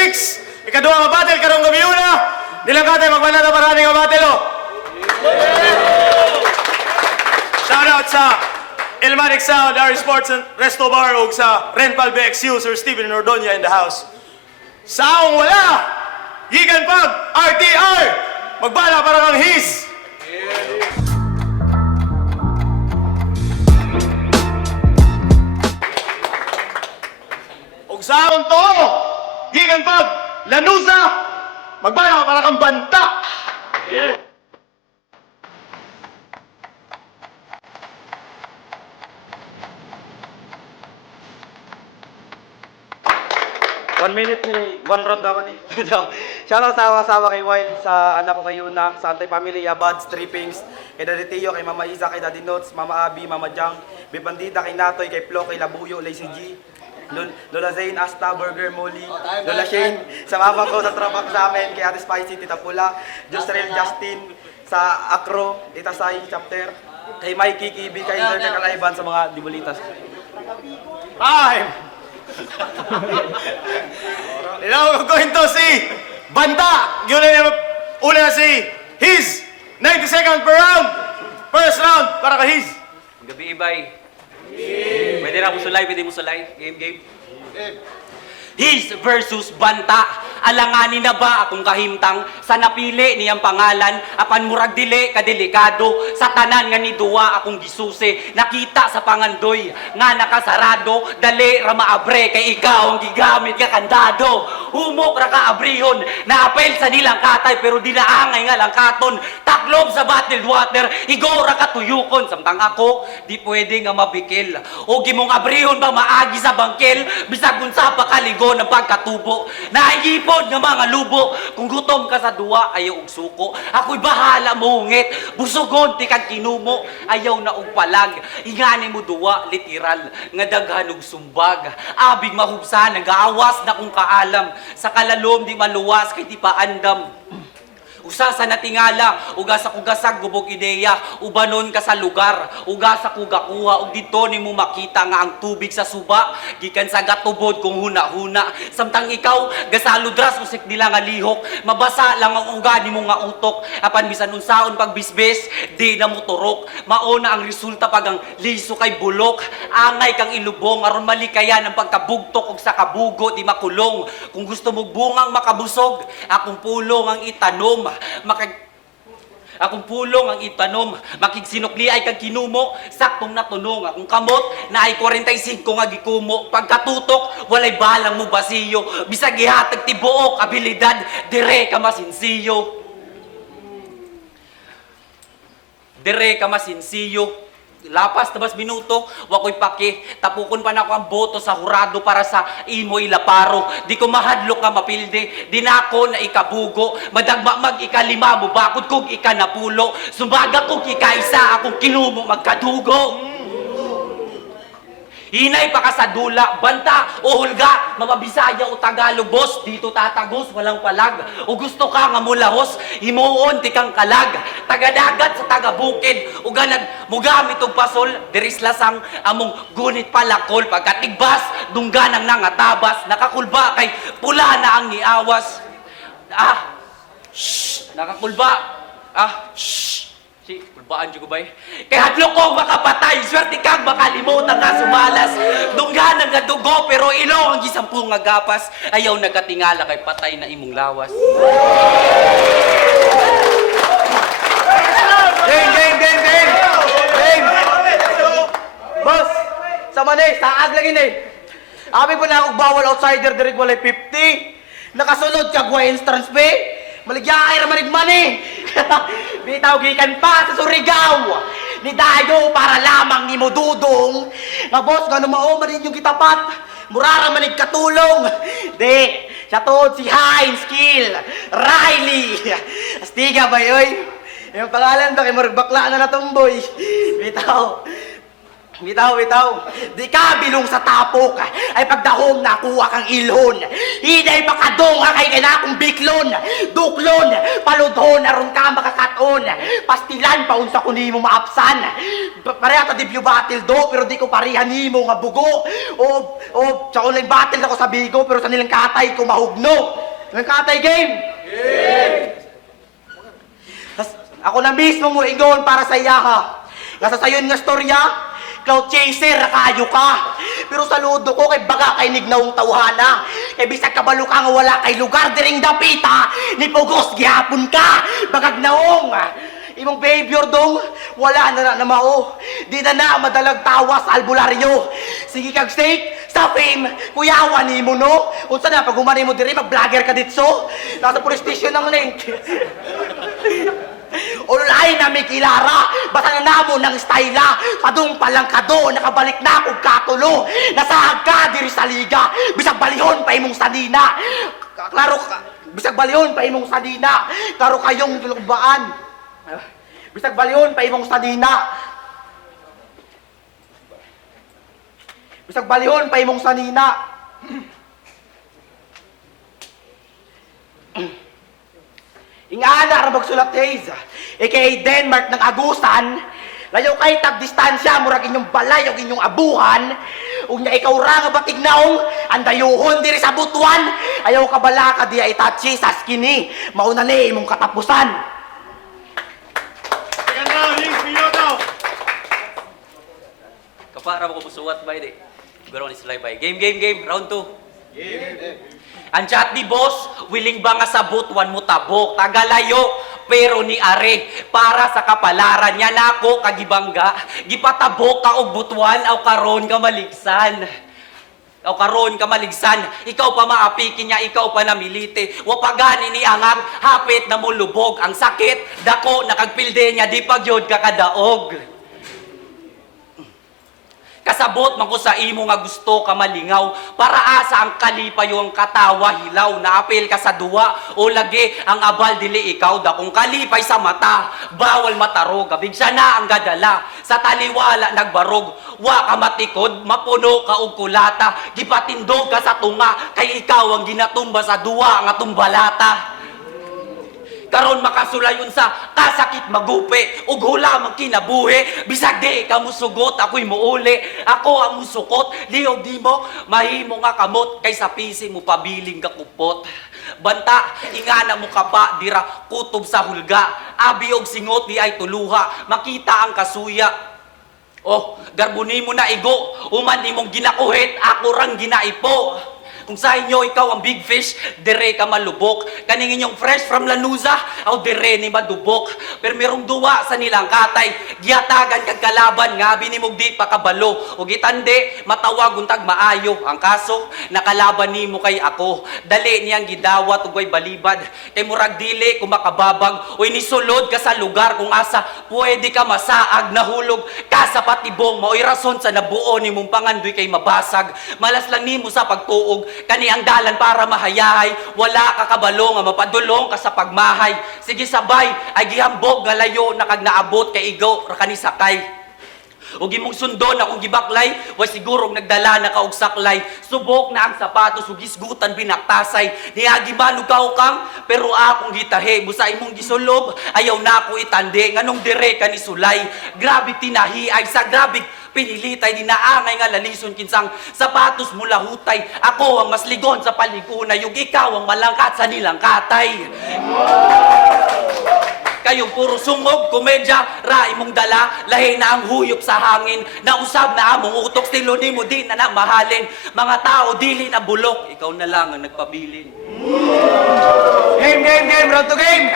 6, ikaduha nga battle karong gabi una. Dilang katay magbanata parani nga battle oh. Shout out sa Ilmatic Sound, Ari Sports and Resto Bar ug sa Renpal BXU, Sir Steven Nordonia in the house. Saong wala, gikan pag RTR, magbala para kang his. Ug saong to, gikan pag Lanusa, magbala para kang banta. One minute ni, one round dapat ni. Shoutout sa kasama kay Wild, sa anak ko kay Yuna, sa Antay Pamilya, Buds, Trippings, kay Daddy Tio, kay Mama Isa, kay Daddy Notes, Mama Abby, Mama Jang, Bipandita, kay Natoy, kay Flo, kay Labuyo, Lazy G, Lola Zane, Asta, Burger, Molly, Lola Shane, sa mama ko sa trapak sa amin, kay Ate Spicy, Tita Pula, Josrel, Justin, sa Acro, Tita Sai, Chapter, kay Mikey, Kibi, kay Sir Kakalaiban sa mga dibulitas. Time! Now we're going to see Banta! Yun na una si His! 90 seconds per round! First round para ka His! Gabi ibay. Pwede na musulay, pwede musulay. Game. His versus Banta. Alanganin na ba akong kahimtang sa napili niyang pangalan? Apan murag dili kadelikado sa tanan nga ni duwa akong gisusi. Nakita sa pangandoy nga nakasarado, dali ra maabre kay ikaw ang gigamit ka kandado. Humok ra ka abrihon, naapel sa nilang katay pero dinaangay nga lang katon. Taklob sa bottled water, igor ra ka tuyukon. Samtang ako, di pwede nga mabikil. O gimong abrihon ba maagi sa bangkel, bisag unsa pa kaligo ng pagkatubo. Naigipon nga mga lubo, kung gutom ka sa duwa, ayaw og suko. Ako'y bahala mungit, busugon ti kag kinumo, ayaw na og palag. Ingani mo duwa, literal, nga daghan og sumbag. Abig mahubsan, nag-aawas na kung kaalam. Sa kalalom di maluwas, kay di paandam. Usa sa natingala, uga sa kugasag gubog ideya, ubanon ka sa lugar, uga sa kugakuha, ug dito nimo makita nga ang tubig sa suba, gikan sa gatubod kung huna-huna. Samtang ikaw, gasaludras usik nila nga lihok, mabasa lang ang uga nimo nga utok, apan bisan unsaon pagbisbes, di na mo turok. Mauna ang resulta pag ang liso kay bulok, angay kang ilubong, aron malikayan ang pagkabugtok ug sa kabugo di makulong. Kung gusto mo bungang makabusog, akong pulong ang itanom. Akong pulong ang itanom, makigsinukli ay kag kinumo, saktong natunong akong kamot na ay 45 nga gikumo. Pagkatutok, walay balang mo basiyo, bisag gihatag tibuok abilidad, dire ka masinsiyo. Dire ka masinsiyo. Lapas tabas minuto, wakoy paki, tapukon pa na ako ang boto sa hurado para sa imo ilaparo. Di ko mahadlok nga mapilde, di na ako na ikabugo, madagma mag ikalima mo bakod kong ikanapulo, sumbaga kong ikaisa akong kinumo magkadugo. Hinay pa ka sa dula, banta o hulga, mababisaya o Tagalog, boss, dito tatagos, walang palag. O gusto ka nga mulahos, himuon ti kang kalag, tagadagat sa tagabukid, o ganag mugamit og pasol, diris lasang among gunit palakol, pagkatigbas, dungganang nangatabas, nakakulba kay pula na ang niawas. Nakakulba, kulbaan dyan ko ba eh? Kaya hadlok ko makapatay, swerte kang makalimutan na sumalas. Dungganan nga dugo, pero ilo ang gisampung nga gapas. Ayaw nagatingala kay patay na imong lawas. Game! Boss, sa manay, saag lagi na eh. Abi po na akong bawal outsider, direct walay 50. Nakasunod ka, gwa entrance be. Maligyaay ra manigmani. Bitaw gikan pa sa Surigao. Ni dayo para lamang ni mo dudong. Nga boss, gano mao man inyong kitapat. Murara manig katulong. Di, sa tuod si Heinz Kill, Riley. Astiga ba yoy? Yung pangalan ba kay murag bakla na natumboy. Bitaw. Bitaw. Di ka bilong sa tapok. Ay pagdahom nakuha kang ilhon. Hinay pakadong kay ganakong biklon. Duklon, paludhon, aron ka makakaton. Pastilan pa unsa ko nimo maapsan. Pareha ta debut battle do, pero di ko parihan nimo nga bugo. O sa online battle ako sa bigo, pero sa nilang katay ko mahugno. Nilang katay game. Tas, ako na mismo mo ingon para sa iyaha. Nga sa sayon nga storya, cloud chaser, kayo ka. Pero saludo ko kay baga kay nignaong tawhana. Kay bisag kabalo ka nga wala kay lugar diring dapita. Ni Pugos gihapon ka. Bagag naong. Imong behavior dong, wala na mao. Di na madalag tawa sa albularyo. Sige kag steak, sa fame, kuyawan ni mo no. Unsa na, pag humani mo diri, mag-vlogger ka ditso. Nasa police station ang link. Ulay na may kilara, basta na namo ng styla. Padung palang kado, nakabalik na akong katulo. Nasahag ka diri sa liga, bisag balihon pa imong sanina. Klaro ka, bisag balihon pa imong sanina. Klaro kayong tulubaan. Bisag balihon pa imong sanina. Bisag balihon pa imong sanina. Ingana ra magsulat days. Kay Denmark ng agusan, layo kay tag-distansya, murag inyong balay o inyong abuhan. Ug nya ikaw ra nga batignaong, andayuhon diri sa butuan. Ayaw ka bala ka diya itachi sa skinny. Mauna ni imong katapusan. Second round, Hings Piyoto. Kapara mo ko busuwat ba ide? Garo ni Sulay bay. Game. Round 2. Game. Ang chat ni boss, willing ba nga sa butuan mo tabok, tagalayo, pero ni are, para sa kapalaran niya nako kagibangga, gipatabok ka og butuan, aw karon ka maligsan. Aw karon ka maligsan, ikaw pa maapikin niya, ikaw pa namilite, wapagani ni angak, hapit na mo lubog, ang sakit, dako, nakagpilde niya, di pagyod ka kadaog. Kasabot man ko sa imo nga gusto ka malingaw, para asa ang kalipayo ang katawa hilaw, naapil ka sa duwa o lagi ang abal dili ikaw da kung kalipay sa mata, bawal matarog, abig siya na ang gadala, sa taliwala nagbarog, wa ka matikod, mapuno ka og kulata, gipatindog ka sa tunga, kay ikaw ang ginatumba sa duwa nga tumbalata. Karon makasulayon sa kasakit magupe ug hula man kinabuhi bisag di ka musugot ako'y muuli ako ang musukot liog di mo mahimo nga kamot kay sa pisi mo pabiling ka kupot banta ingana mo ka pa dira kutob sa hulga abi og singot di ay tuluha makita ang kasuya. Oh, garbuni mo na igo uman imong ginakuhit ako rang ginaipo. Kung sa inyo, ikaw ang big fish, dire ka malubok. Kaning inyong fresh from Lanuza, aw dire ni madubok. Pero merong duwa sa nilang katay, giyatagan kag kalaban nga binimog di pa kabalo. O gitande, matawag untag maayo. Ang kaso, nakalaban nimo kay ako. Dali niyang gidawat ug way balibad. Kay murag dili kung makababag, o inisulod ka sa lugar kung asa pwede ka masaag nahulog ka sa patibong. Mao'y rason sa nabuo ni mong pangandoy kay mabasag. Malas lang nimo sa pagtuog. Kani ang dalan para mahayahay, wala ka kabalo nga mapadulong ka sa pagmahay. Sige sabay, ay gihambog nga layo na kag naabot kay igo ra kani sakay. O gimong sundon akong gibaklay, wa sigurong nagdala na ka og saklay. Subok na ang sapatos ug gisgutan binaktasay. Niagi man og kang, pero akong gitahe busa imong gisulob, ayaw na ako itande nganong dire ka ni sulay. Grabe tinahiay sa grabe pinilitay di naangay nga lalison kinsang sapatos mula hutay. Ako ang mas ligon sa paliguna, yung ikaw ang malangkat sa nilang katay. Kayong puro sungog, komedya, ra imong dala, lahi na ang huyop sa hangin, nausab na among utok, stilo ni mo di na mahalin. Mga tao, dili na bulok, ikaw na lang ang nagpabilin. Game, round to game!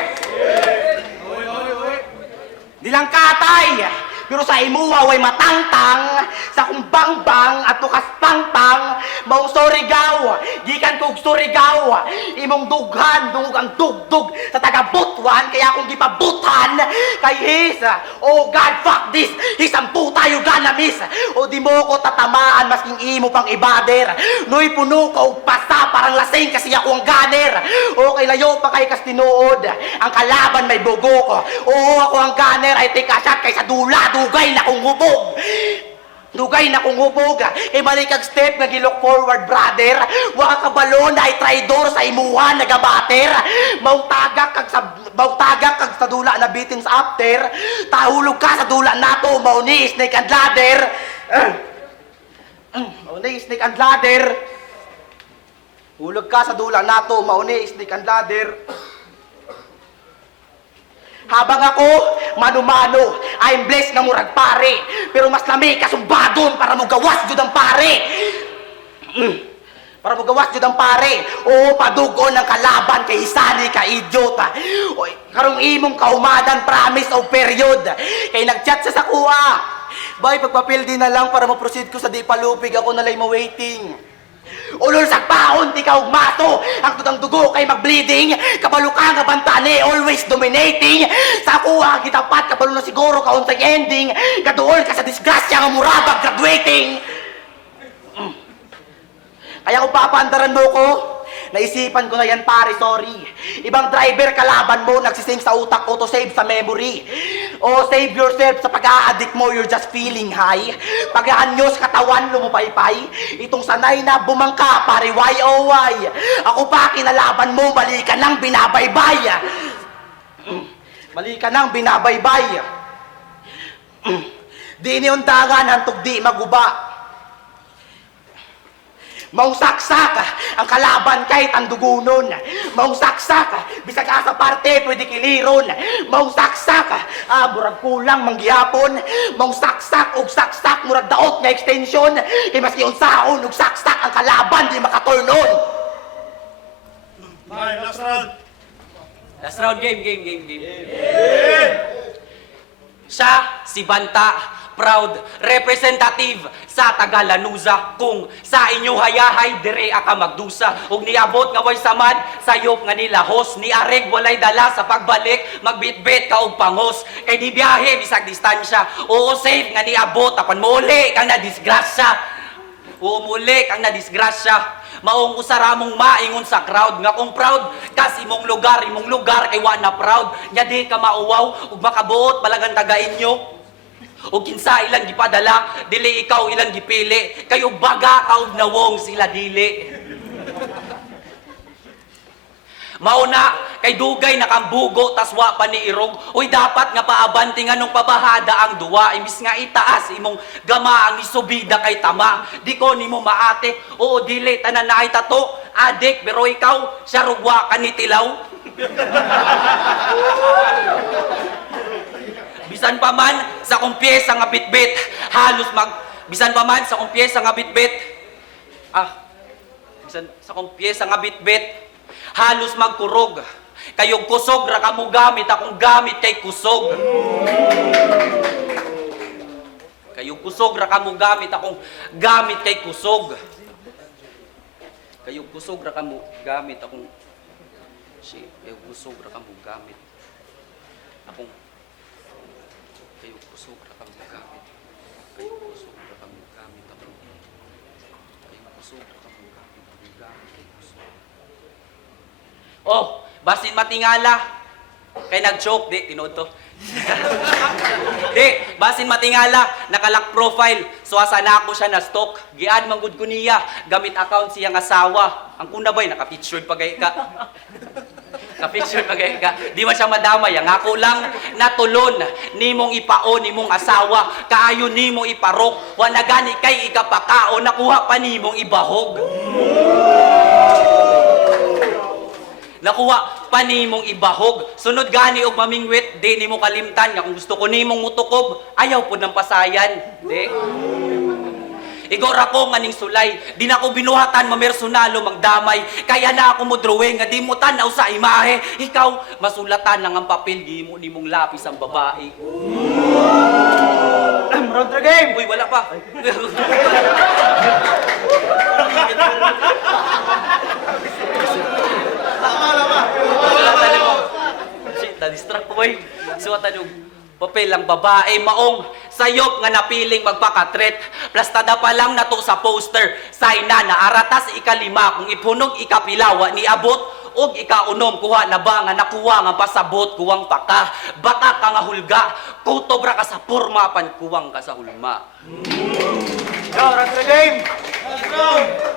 Dilang katay! Pero sa imuha way matangtang, sa kung bangbang at tukas pangpang, maong Surigao, gikan kog Surigao, imong dughan, dungog ang dugdug sa taga-butuan, kaya akong gipabutan, kay his, oh God, fuck this, his ang puta yung ganamis, o di mo ko tatamaan, masking imo pang ibader, noy puno ka og pasa, parang lasing kasi ako ang ganer, o kay layo pa kay kastinood, ang kalaban may bugo ko, oo ako ang ganer, ay take a shot kay sa dula, dugay na kong hubog. Dugay na kung hubog, kay malikag step nga gilok forward, brother. Wa ka balon ay traidor sa imuhan nagabater. Mautagak kag sa dula na bitin sa after. Tahulog ka sa dula nato, mao ni snake and ladder. Mao ni snake and ladder. Hulog ka sa dula nato, mao ni snake and ladder. Habang ako, mano-mano, I'm blessed nga murag pare. Pero mas lami kasumbadon para mo gawas jud ang pare. Para mo gawas jud ang pare. Oo, padugon ang kalaban kay isani ka idiota. Oy, karong imong kaumadan promise o period. Kay nagchat sa kuha. Bay, pagpapil din na lang para ma-proceed ko sa di palupig. Ako nalay ma-waiting. Ulol sa paon, di ka ugmato. Ang tutang dugo kay mag-bleeding. Kabalo ka nga bantane, always dominating. Sa kuha, kitapat, kabalo na siguro kauntang ending. Kaduol ka sa disgrasya nga murabag graduating. Kaya kung papaandaran mo ko, naisipan ko na yan pare, sorry. Ibang driver kalaban mo, nagsising sa utak, auto-save sa memory. O save yourself sa pag-a-addict mo, you're just feeling high. Pag-aanyos katawan, lumupaypay. Itong sanay na bumangka, pare, why oh why? Ako pa, kinalaban mo, mali ka nang binabaybay. Mali ka nang binabaybay. Di niundangan, hantog di maguba. Maong saksak ang kalaban kahit ang dugunon. Maong saksak, bisag ka sa parte, pwede kiliron. Maong saksak, murag kulang manggihapon. Maong saksak, ug saksak, murag daot nga extension. Kay maski unsaon, ug saksak ang kalaban, di makaturn on. Bye, last round. Last round, game. Siya, si Banta, proud representative sa Tagalanuza. Kung sa inyo hayahay, dire aka magdusa. Ug niabot nga way samad, sayop nga nilahos. Ni areg walay dala sa pagbalik, magbitbit ka og pangos. Kay di biyahe, bisag distansya. Oo, safe nga niabot, apan muli kang nadisgrasya. Oo, muli kang nadisgrasya. Maong usaramong maingon sa crowd nga kung proud kas imong lugar kay wa na proud. Nya di ka mauwaw ug makabuot palagan taga inyo. O kinsa ilang gipadala, dili ikaw ilang gipili. Kayo baga kaog nawong sila dili. Mauna, kay dugay nakambugo tas wa pa ni irog. Uy, dapat nga paabanti nga nung pabahada ang duwa. Imbis nga itaas imong gama ang isubida kay tama. Di ko nimo maate. Oo, dili tanan na ay tato. Adik, pero ikaw, siya rugwa ka ni tilaw. Bisan pa man sa kong piyesa nga bitbit, bisan pa man sa kong piyesa nga bitbit, bisan sa kong piyesa nga bitbit, halos magkurog. Kayong kusog ra kamo gamit, akong gamit kay kusog. Kayong kusog ra kamo gamit, akong gamit kay kusog. Kayong kusog ra kamo gamit, akong kayong kusog ra kamo gamit. Akong kayo kusog ra kamo gamit. Kayo kusog ra kamo gamit ako. Kayo kusog ra kamo gamit. Kayo kusog. Oh, basin matingala. Kay nag-joke di tinuod to. Di, basin matingala, nakalak profile. So asa na ako siya na stalk. Giad manggod ko niya, gamit account siyang asawa. Ang kuna ba'y naka-pictured pagay ka. Ka-picture pagay ka. Di man siya madamay. Ang ako lang natulon. Nimong ipaon, nimong asawa. Kaayo nimong iparok. Wala gani kay ikapakao. Nakuha pa nimong ibahog. Nakuha pa nimong ibahog. Sunod gani og mamingwit, di nimo kalimtan nga kung gusto ko nimong mutukob, ayaw pud ng pasayan. Di. Igor ako nga ning sulay, di na ko binuhatan mamersonalo magdamay, kaya na ako mo drawing nga di mo tanaw sa imahe. Ikaw masulatan lang ang papel, gimo nimong lapis ang babae. Round the game! Uy, wala pa. Shit, na-distract ko boy. Suwatan yung papel lang babae, maong sayop nga napiling magpakatret. Plastada pa lang na to sa poster. Sayna na aratas ikalima, kung ipunog ikapilawa ni abot og ikaunom kuha na ba nga nakuha nga pasabot kuwang paka. Baka ka nga hulga, kutob ra ka sa purma pan kuwang ka sa hulma. Game!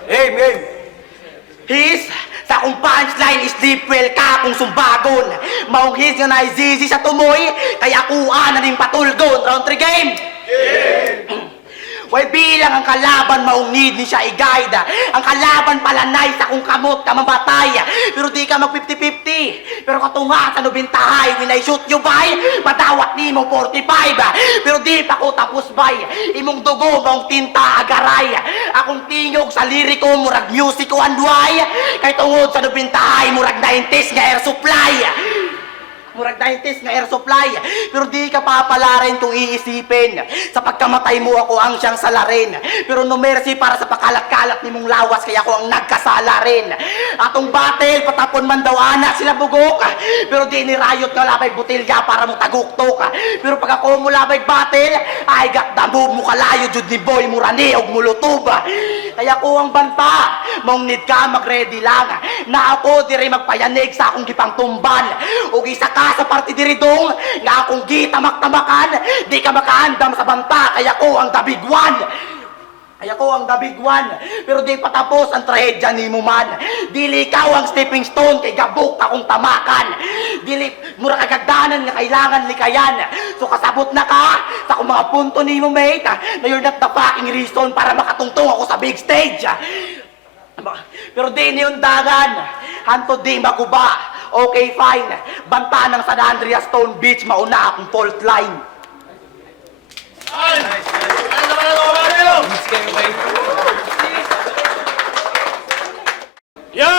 Game! His, sa akong punchline, sleep well ka kung sumbagon. Maong his nga naizizi sa tumoy, kaya kuha na rin patulgon. Round 3 game! Well, bilang ang kalaban, maong need ni siya i-guide. Ang kalaban palanay sa kung kamot ka mamatay. Pero di ka mag 50-50. Pero katunga sa nubintahay, when I shoot you by, madawat ni mo 45. Pero di pa ko tapos by, imong dugo, maong tinta agaray. Akong tingog sa liriko, murag music o anduay. Kay tungod sa nubintahay, murag 90s nga air supply. Murag 90s nga air supply. Pero di ka papalarin kung iisipin. Sa pagkamatay mo ako ang siyang salarin. Pero no mercy para sa pakalat-kalat ni mong lawas, kaya ako ang nagkasala rin. Atong battle, patapon man daw anak sila bugok. Pero di ni Riot nga labay butilya para mo taguktok. Pero pag ako mo labay battle, ay got the move mo kalayo, jud ni boy murani og mulutob. Kaya ko ang banta, mong need ka mag-ready lang. Na ako diri magpayanig sa akong gipang tumban. Og isa ka sa party diri dong, nga akong gitamak-tamakan, di ka makaandam sa banta, kaya ko ang the big one. Kaya ko ang the big one. Pero di patapos ang trahedya ni mo man. Dili ikaw ang stepping stone, kay gabok akong tamakan. Dili mura kagagdanan nga kailangan likayan. So kasabot na ka sa akong mga punto ni mo, mate, na you're not the fucking reason para makatungtong ako sa big stage. Pero di niundagan, hanto di maguba. Okay, fine. Banta ng San Andreas Stone Beach, mauna akong fault line. Yo!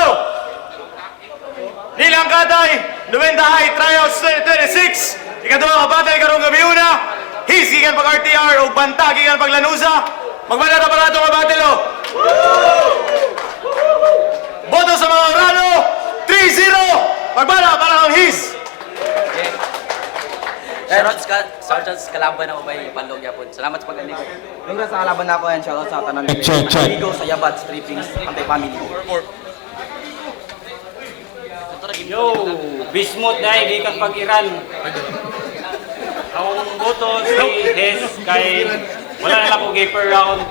Nilang Katay, 90 High Tryouts 2026. Ikaduha ka battle karong gabi una. His gikan pag RTR o banta gikan pag Lanusa. Magbalata para ito ka battle o. Boto sa mga orano, 3-0. Magbala para ang his. Sargents, kalaban ako ba yung Panlog Yapon. Salamat sa pag-anig. Congrats sa kalaban na ako yan. Shoutout sa tanan. Amigo sa Yabat Strippings, Antay Family. Yo, Bismuth dahil di kang pag-Iran. Akong boto si Hes kay wala na lang ko gay per round.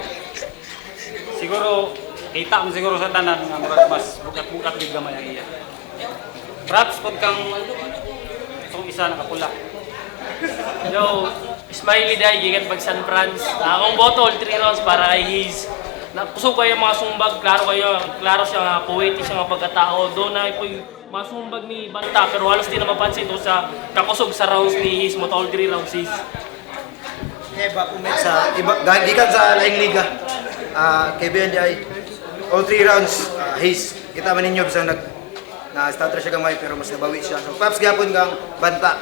Siguro, kita mo siguro sa tanan nga murag mas bukat-bukat gid gamay ang iya. Props pag kang itong isa nakapula. Yo, Smiley dahil gikan pag San Franz. Akong boto all 3 rounds para kay His. Kusog kayo mga sumbag, klaro siya nga, poetic siya nga pagkatao. Doon na po yung mga sumbag ni Banta, pero halos di na mapansin ito sa kakusog sa rounds ni His mo, all 3 rounds His. Eba kumit sa iba gikan sa laing liga. Kay BNI all 3 rounds his kita man ninyo bisang na starter siya gamay pero mas nabawi siya. So paps gyapon kang banta.